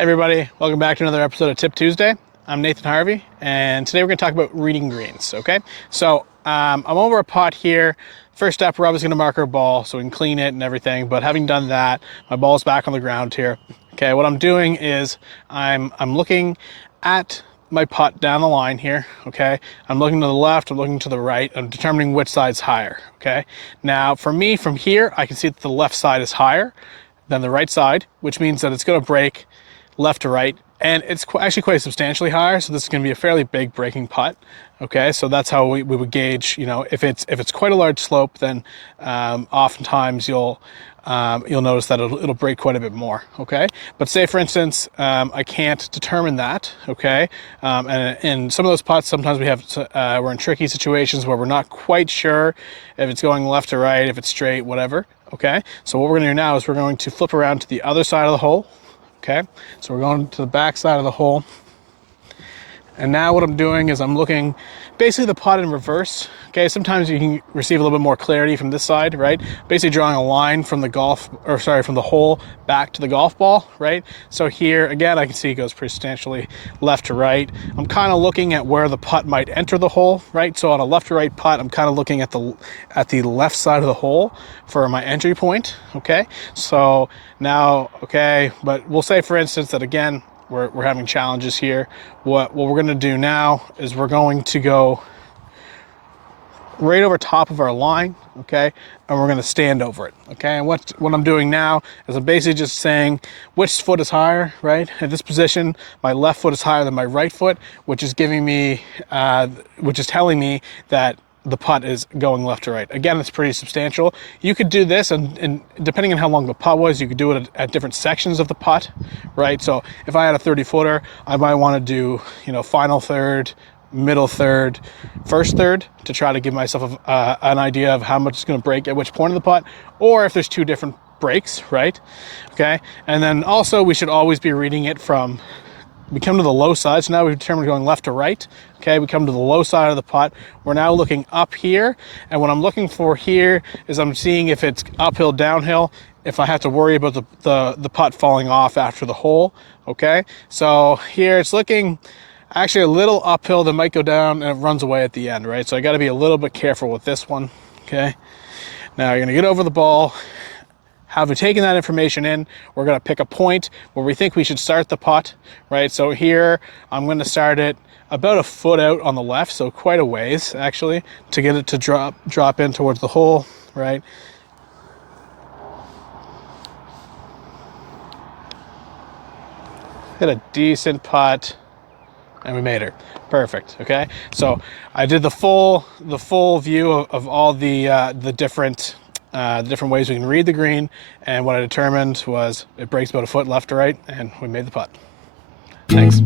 Hey everybody, welcome back to another episode of Tip Tuesday. I'm Nathan Harvey, and today we're going to talk about reading greens, okay? So I'm over a pot here. First step, we're obviously going to mark our ball so we can clean it and everything, but having done that, my ball's back on the ground here. Okay, what I'm doing is I'm looking at my putt down the line here, okay? I'm looking to the left, I'm looking to the right, I'm determining which side's higher, okay? Now, for me, from here, I can see that the left side is higher than the right side, which means that it's going to break left to right, and it's actually quite substantially higher, so this is going to be a fairly big breaking putt. Okay, so that's how we would gauge, you know, if it's quite a large slope, then oftentimes you'll notice that it'll break quite a bit more. Okay, but say for instance I can't determine that. Okay, and in some of those putts, sometimes we're in tricky situations where we're not quite sure if it's going left to right, if it's straight, whatever. Okay, so what we're going to do now is we're going to flip around to the other side of the hole. Okay, so we're going to the back side of the hole. And now what I'm doing is I'm looking basically the putt in reverse. Okay, sometimes you can receive a little bit more clarity from this side, right? Basically drawing a line from from the hole back to the golf ball, right? So here, again, I can see it goes pretty substantially left to right. I'm kind of looking at where the putt might enter the hole, right? So on a left to right putt, I'm kind of looking at the left side of the hole for my entry point, okay? So now, okay, but we'll say for instance that again, we're having challenges here. What we're going to do now is we're going to go right over top of our line, okay, and we're going to stand over it, okay. And what I'm doing now is I'm basically just saying which foot is higher, right? At this position, my left foot is higher than my right foot, which is telling me that the putt is going left to right. Again, it's pretty substantial. You could do this, and depending on how long the putt was, you could do it at different sections of the putt, right? So if I had a 30-footer, I might want to do, you know, final third, middle third, first third, to try to give myself an idea of how much it's going to break at which point of the putt, or if there's two different breaks, right? Okay, and then also we should always be reading it from, we come to the low side, so now we've determined going left to right. Okay, we come to the low side of the putt. We're now looking up here, and what I'm looking for here is I'm seeing if it's uphill, downhill, if I have to worry about the putt falling off after the hole. Okay, so here it's looking actually a little uphill that might go down and it runs away at the end, right? So I got to be a little bit careful with this one. Okay, now you're gonna get over the ball. Having taken that information in, we're going to pick a point where we think we should start the putt, right? So here, I'm going to start it about a foot out on the left, so quite a ways, actually, to get it to drop in towards the hole, right? Hit a decent putt, and we made her. Perfect, okay? So I did the full view of all the different ways we can read the green, and what I determined was it breaks about a foot left to right, and we made the putt. Thanks.